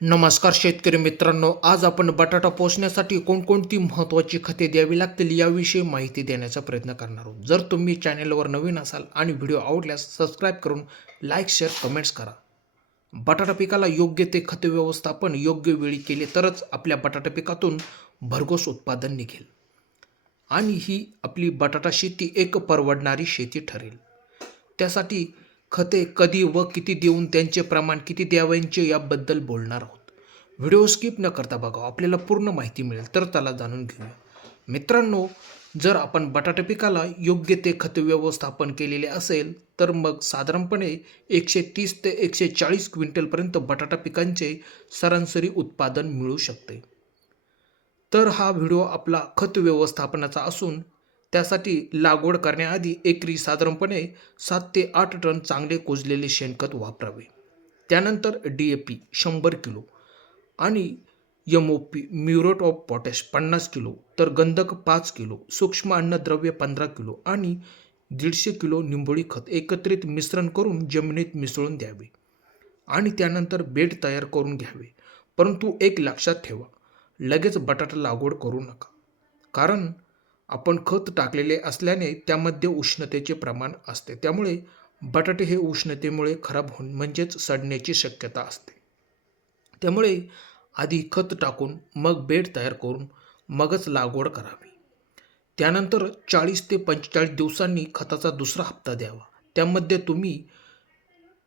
नमस्कार शेतकरी मित्रांनो आज आपण बटाटा पोसण्यासाठी कोणकोणती महत्त्वाची खते द्यावी लागतील याविषयी माहिती देण्याचा प्रयत्न करणार आहोत. जर तुम्ही चॅनेलवर नवीन असाल आणि व्हिडिओ आवडल्यास सबस्क्राईब करून लाईक शेअर कमेंट्स करा. बटाटा पिकाला योग्य ते खत व्यवस्थापन योग्य वेळी केले तरच आपल्या बटाटा पिकातून भरघोस उत्पादन निघेल. आणि ही आपली बटाटा शेती एक परवडणारी शेती ठरेल. त्यासाठी खते कधी व किती देऊन त्यांचे प्रमाण किती द्यावयांचे याबद्दल बोलणार आहोत. व्हिडिओ स्किप न करता बघा आपल्याला पूर्ण माहिती मिळेल. तर त्याला जाणून घेऊया. मित्रांनो जर आपण बटाटा पिकाला योग्य ते खत व्यवस्थापन केलेले असेल तर मग साधारणपणे एकशे तीस ते एकशे चाळीस क्विंटलपर्यंत बटाटा पिकांचे सरासरी उत्पादन मिळू शकते. तर हा व्हिडिओ आपला खत व्यवस्थापनाचा असून त्यासाठी लागवड करण्याआधी एकरी साधारणपणे सात ते आठ टन चांगले कुजलेले शेणखत वापरावे. त्यानंतर डी ए पी शंभर किलो आणि M O P muriate of potash पन्नास किलो तर गंधक पाच किलो सूक्ष्म अन्नद्रव्य पंधरा किलो आणि दीडशे किलो निंबोळी खत एकत्रित मिश्रण करून जमिनीत मिसळून द्यावे आणि त्यानंतर बेड तयार करून घ्यावे. परंतु एक लक्षात ठेवा लगेच बटाटा लागवड करू नका. कारण आपण खत टाकलेले असल्याने त्यामध्ये उष्णतेचे प्रमाण असते. त्यामुळे बटाटे हे उष्णतेमुळे खराब होऊन म्हणजेच सडण्याची शक्यता असते. त्यामुळे आधी खत टाकून मग बेड तयार करून मगच लागवड करावी. त्यानंतर चाळीस ते पंचेचाळीस दिवसांनी खताचा दुसरा हप्ता द्यावा. त्यामध्ये तुम्ही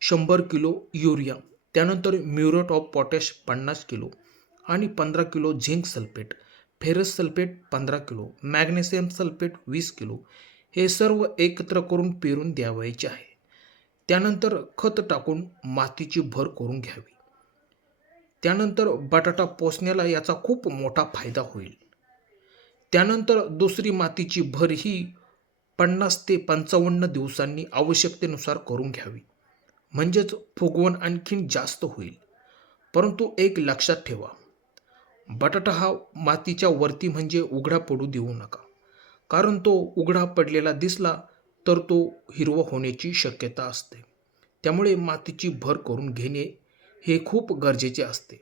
शंभर किलो युरिया त्यानंतर म्युरेट ऑफ पोटॅश पन्नास किलो आणि पंधरा kilo zinc sulphate ferrous sulphate पंधरा किलो मॅग्नेशियम सल्फेट वीस किलो हे सर्व एकत्र करून पेरून द्यावायचे आहे. त्यानंतर खत टाकून मातीची भर करून घ्यावी. त्यानंतर बटाटा पोसण्याला याचा खूप मोठा फायदा होईल. त्यानंतर दुसरी मातीची भर ही पन्नास ते पंचावन्न दिवसांनी आवश्यकतेनुसार करून घ्यावी. म्हणजेच फुगवण आणखीन जास्त होईल. परंतु एक लक्षात ठेवा बटाटा हा मातीच्या वरती म्हणजे उघडा पडू देऊ नका. कारण तो उघडा पडलेला दिसला तर तो हिरवा होण्याची शक्यता असते. त्यामुळे मातीची भर करून घेणे हे खूप गरजेचे असते.